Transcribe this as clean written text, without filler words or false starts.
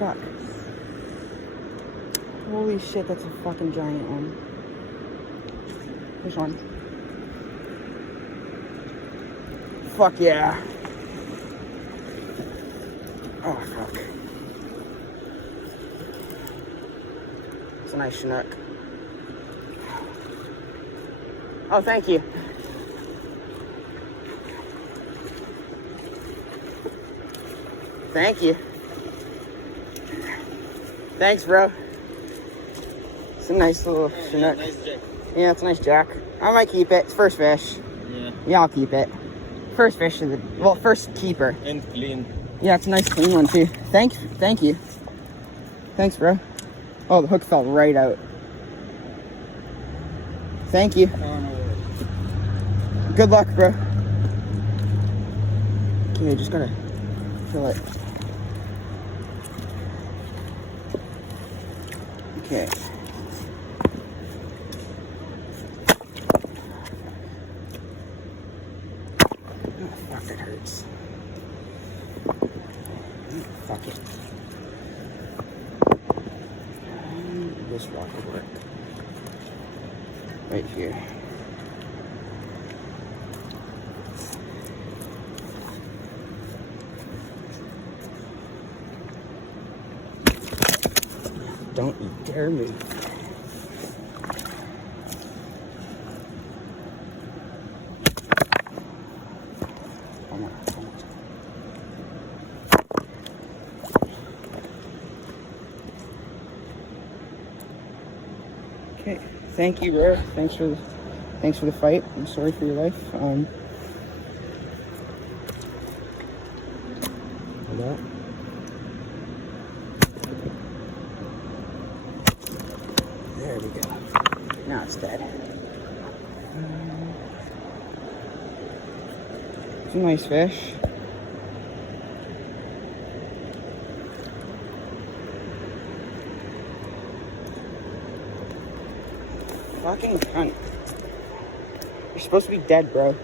fuck. Holy shit, that's a fucking giant one. Which one? Fuck yeah. Oh, fuck. It's a nice Chinook. Oh, thank you. Thank you. Thanks, bro. It's a nice little Chinook. Nice jack. Yeah, it's a nice jack. I might keep it. It's first fish. Yeah. Yeah, I'll keep it. First fish of the, well, first keeper. And clean. Yeah, it's a nice clean one too. Thank you. Thanks, bro. Oh, the hook fell right out. Thank you. Oh, no worries. Good luck, bro. Okay, just gotta fill it. Okay. Oh, fuck, that hurts. Fuck it. This rock will work. Right here. Don't you dare move. Okay, thank you, bro. Thanks for the fight. I'm sorry for your life. Hold on. There we go. Now it's dead. It's a nice fish. Fucking cunt. You're supposed to be dead, bro.